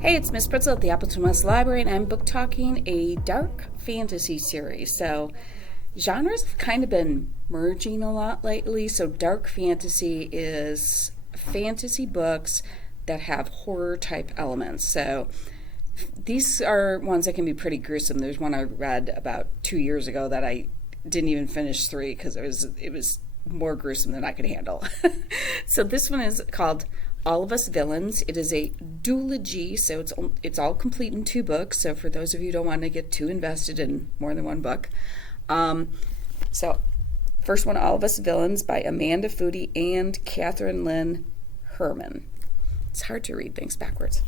Hey, it's Miss Pretzel at the Appleton West Library, and I'm book talking a dark fantasy series. So, genres have kind of been merging a lot lately. So, dark fantasy is fantasy books that have horror type elements. So, these are ones that can be pretty gruesome. There's one I read about 2 years ago that I didn't even finish three because it was more gruesome than I could handle. So this one is called All of Us Villains. It is a duology, so it's all complete in two books. So for those of you who don't want to get too invested in more than one book, so first one, All of Us Villains by Amanda Foody and Catherine Lynn Herman. It's hard to read things backwards.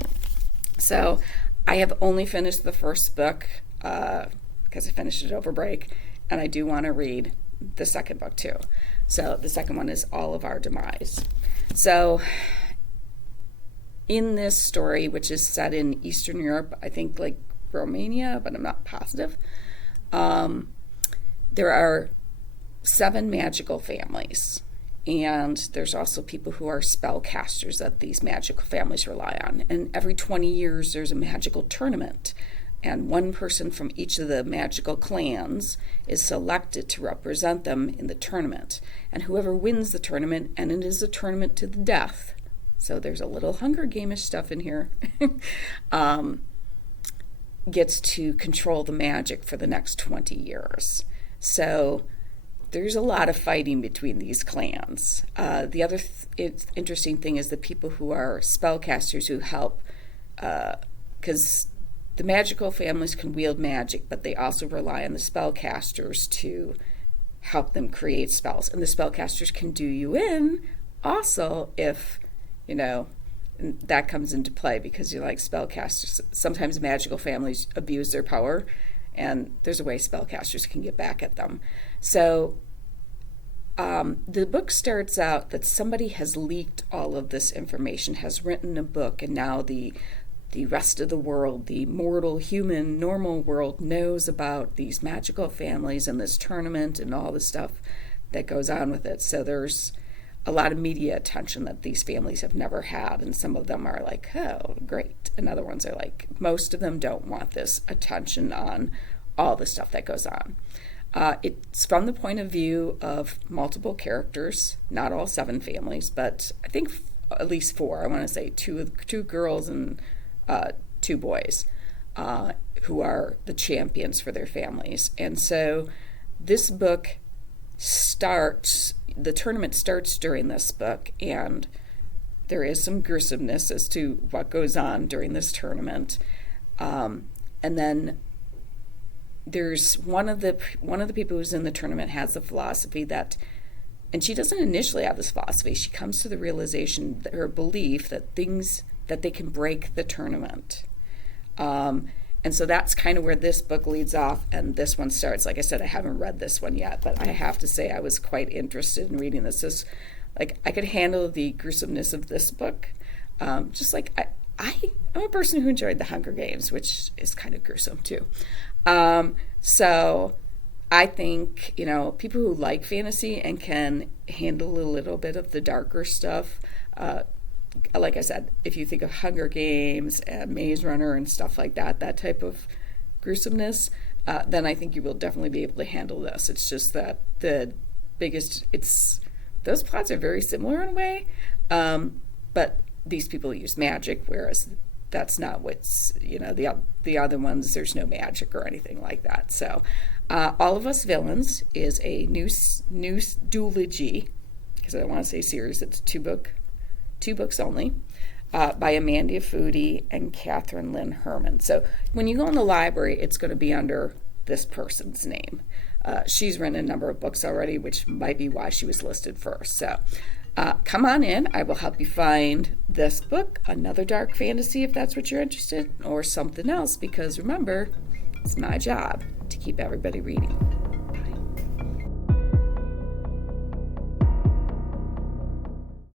So I have only finished the first book because I finished it over break, and I do want to read the second book too. So the second one is All of Our Demise. So in this story, which is set in Eastern Europe, I think like Romania, but I'm not positive, there are 7 magical families. And there's also people who are spellcasters that these magical families rely on. And every 20 years, there's a magical tournament. And one person from each of the magical clans is selected to represent them in the tournament. And whoever wins the tournament, and it is a tournament to the death, so there's a little Hunger Game-ish stuff in here, gets to control the magic for the next 20 years. So there's a lot of fighting between these clans. The other interesting thing is the people who are spellcasters who help, because the magical families can wield magic, but they also rely on the spellcasters to help them create spells. And the spellcasters can do you in also if, that comes into play because you're like spellcasters. Sometimes magical families abuse their power, and there's a way spellcasters can get back at them. So the book starts out that somebody has leaked all of this information, has written a book, and now the rest of the world, the mortal, human, normal world, knows about these magical families and this tournament and all the stuff that goes on with it. So there's a lot of media attention that these families have never had, and some of them are like, oh, great. And other ones are like, most of them don't want this attention on all the stuff that goes on. It's from the point of view of multiple characters, not all 7 families, but I think at least 4. I want to say two girls and 2 boys who are the champions for their families. And so this book the tournament starts during this book, and there is some gruesomeness as to what goes on during this tournament. And then there's one of the people who's in the tournament has the philosophy that, and she doesn't initially have this philosophy, she comes to the realization, her belief that they can break the tournament. And so that's kind of where this book leads off, and this one starts. Like I said, I haven't read this one yet, but I have to say I was quite interested in reading this. I could handle the gruesomeness of this book. Just like I'm a person who enjoyed the Hunger Games, which is kind of gruesome too. So I think, people who like fantasy and can handle a little bit of the darker stuff, like I said, if you think of Hunger Games and Maze Runner and stuff like that type of gruesomeness, then I think you will definitely be able to handle this. It's just that those plots are very similar in a way, but these people use magic, whereas that's not what's, the other ones, there's no magic or anything like that. So All of Us Villains is a new duology, because I don't want to say series, it's 2 books only, by Amanda Foody and Catherine Lynn Herman. So when you go in the library, it's going to be under this person's name. She's written a number of books already, which might be why she was listed first. So come on in. I will help you find this book, another dark fantasy if that's what you're interested in, or something else, because remember, it's my job to keep everybody reading.